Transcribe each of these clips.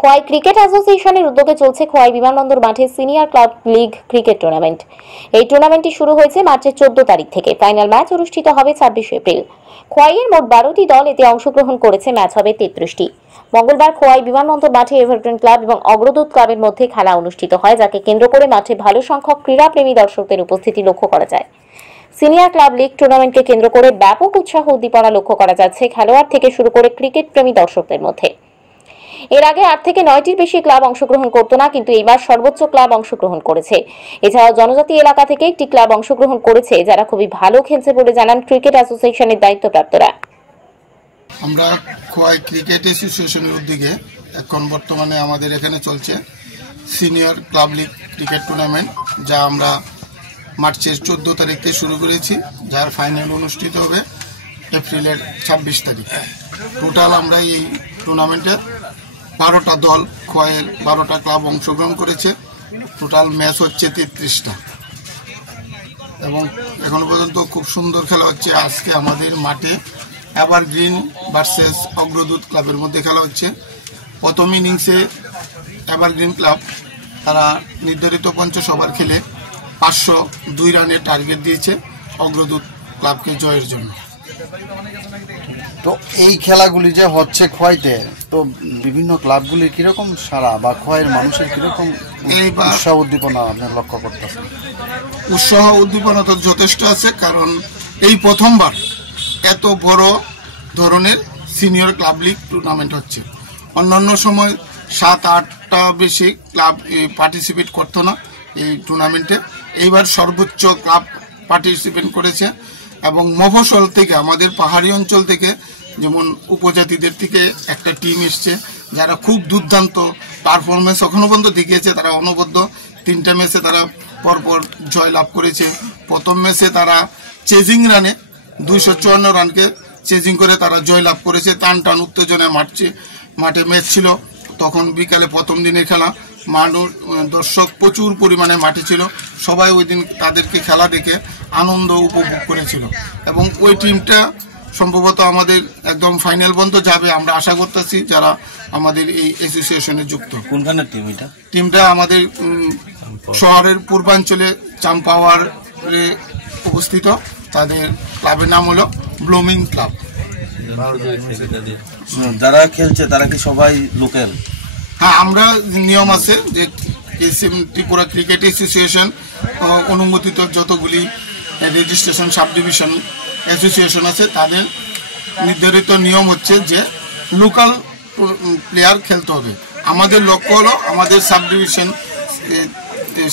Khowai cricket অ্যাসোসিয়েশনের উদ্যোগে চলছে খোয়াই বিমানবন্দর মাঠে senior club league cricket tournament. এই টুর্নামেন্টটি শুরু হয়েছে মার্চের 14 তারিখ থেকে। ফাইনাল ম্যাচ অনুষ্ঠিত হবে 26 এপ্রিল। খোয়াইয়ের মোট 12টি দল এতে অংশগ্রহণ করেছে। ম্যাচ হবে 33টি। মঙ্গলবার খোয়াই বিমানবন্দর মাঠে এভারটন ক্লাব এবং অগ্রদূত ক্লাবের মধ্যে খেলা অনুষ্ঠিত হয়, যাকে কেন্দ্র করে মাঠে ভালো সংখ্যক ক্রীড়াপ্রেমী দর্শকদের উপস্থিতি লক্ষ্য করা যায়। সিনিয়র ক্লাব লিগ টুর্নামেন্টকে কেন্দ্র করে ব্যাপক উৎসাহ উদ্দীপনা লক্ষ্য করা যাচ্ছে খেলোয়াড় থেকে শুরু করে ক্রিকেট প্রেমী দর্শকদের মধ্যে। এর আগে 8 থেকে 9টির বেশি ক্লাব অংশগ্রহণ করত না, কিন্তু এবার সর্বোচ্চ ক্লাব অংশগ্রহণ করেছে। এছাড়াও জনজাতি এলাকা থেকে একটি ক্লাব অংশগ্রহণ করেছে, যারা খুবই ভালো খেলছে বলে জানান ক্রিকেট অ্যাসোসিয়েশনের দায়িত্বপ্রাপ্তরা। আমরা খোয়াই ক্রিকেট অ্যাসোসিয়েশনের উদ্যোগে এখন বর্তমানে আমাদের এখানে চলছে senior club league cricket tournament, যা আমরা মার্চের 14 তারিখে শুরু করেছি, যার ফাইনাল অনুষ্ঠিত হবে এপ্রিলের 26 তারিখ। টোটাল আমরা এই টুর্নামেন্টে 12টা দল, খোয়াইয়ের 12টা ক্লাব অংশগ্রহণ করেছে। টোটাল ম্যাচ হচ্ছে 33টা এবং এখনো পর্যন্ত খুব সুন্দর খেলা হচ্ছে। আজকে আমাদের মাঠে এভারগ্রিন ভার্সেস অগ্রদূত ক্লাবের মধ্যে খেলা হচ্ছে। প্রথম ইনিংসে এভারগ্রিন ক্লাব তারা নির্ধারিত 50 ওভার খেলে 502 রানের টার্গেট দিয়েছে অগ্রদূত ক্লাবকে জয়ের জন্য। তো এই খেলাগুলি যে হচ্ছে খোয়াইতে, তো বিভিন্ন ক্লাবগুলির কিরকম সারা বা খোয়াইয়ের মানুষের কিরকম উৎসাহ উদ্দীপনা আপনার লক্ষ্য করতেছেন? উৎসাহ উদ্দীপনা তো যথেষ্ট আছে, কারণ এই প্রথমবার এত বড় ধরনের সিনিয়র ক্লাব লিগ টুর্নামেন্ট হচ্ছে। অন্যান্য সময় 7-8টা বেশি ক্লাব পার্টিসিপেট করতো না এই টুর্নামেন্টে। এইবার সর্বোচ্চ ক্লাব পার্টিসিপেট করেছে এবং মফস্বল থেকে, আমাদের পাহাড়ি অঞ্চল থেকে, যেমন উপজাতিদের থেকে একটা টিম এসছে, যারা খুব দুর্দান্ত পারফরমেন্স এখনো পর্যন্ত দেখিয়েছে। তারা অনবদ্য 3টা ম্যাচে তারা পরপর জয় লাভ করেছে। প্রথম ম্যাচে তারা চেজিং রানে 254 রানকে চেজিং করে তারা জয় লাভ করেছে। টান টান উত্তেজনায় মাঠে ম্যাচ ছিল। তখন বিকালে প্রথম দিনের খেলা, দর্শক প্রচুর পরিমাণে মাঠে ছিল। সবাই ওই দিন তাদেরকে খেলা দেখে আনন্দ উপভোগ করেছিল এবং ওই টিমটা সম্ভবত আমাদের একদম ফাইনাল পর্যন্ত যাবে আমরা আশা করতেছি, যারা আমাদের এই অ্যাসোসিয়েশনে যুক্ত। কোনখানের টিম এটা? টিমটা আমাদের শহরের পূর্বাঞ্চলে চাম্পাওয়ারে অবস্থিত। তাদের ক্লাবের নাম হলো ব্লুমিং ক্লাব। যারা খেলছে তারা কি সবাই লোকাল? হ্যাঁ, আমরা নিয়ম আছে যে ত্রিপুরা ক্রিকেট অ্যাসোসিয়েশন অনুমোদিত যতগুলি রেজিস্ট্রেশন সাব ডিভিশন অ্যাসোসিয়েশন আছে, তাদের নির্ধারিত নিয়ম হচ্ছে যে লোকাল প্লেয়ার খেলতে হবে। আমাদের লক্ষ্য হলো আমাদের সাব ডিভিশন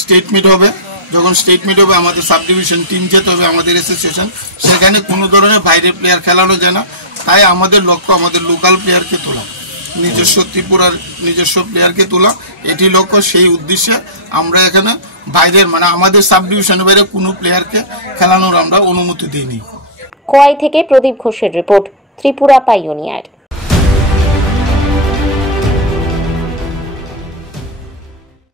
স্টেট মিট হবে। যখন স্টেট মিট হবে আমাদের সাব ডিভিশন টিম যেতে হবে আমাদের অ্যাসোসিয়েশন, সেখানে কোনো ধরনের বাইরের প্লেয়ার খেলানো যায় না। তাই আমাদের লক্ষ্য আমাদের লোকাল প্লেয়ারকে তোলা, নিজস্ব ত্রিপুরার নিজস্ব প্লেয়ারকে তোলা, এটি লক্ষ্য। সেই উদ্দেশ্যে আমরা এখানে বাইরের আমাদের সাব ডিভিশনের বাইরে কোনো প্লেয়ারকে খেলানোর আমরা অনুমতি দিইনি। খোয়াই থেকে প্রদীপ ঘোষের রিপোর্ট, ত্রিপুরা পাইওনিয়ার।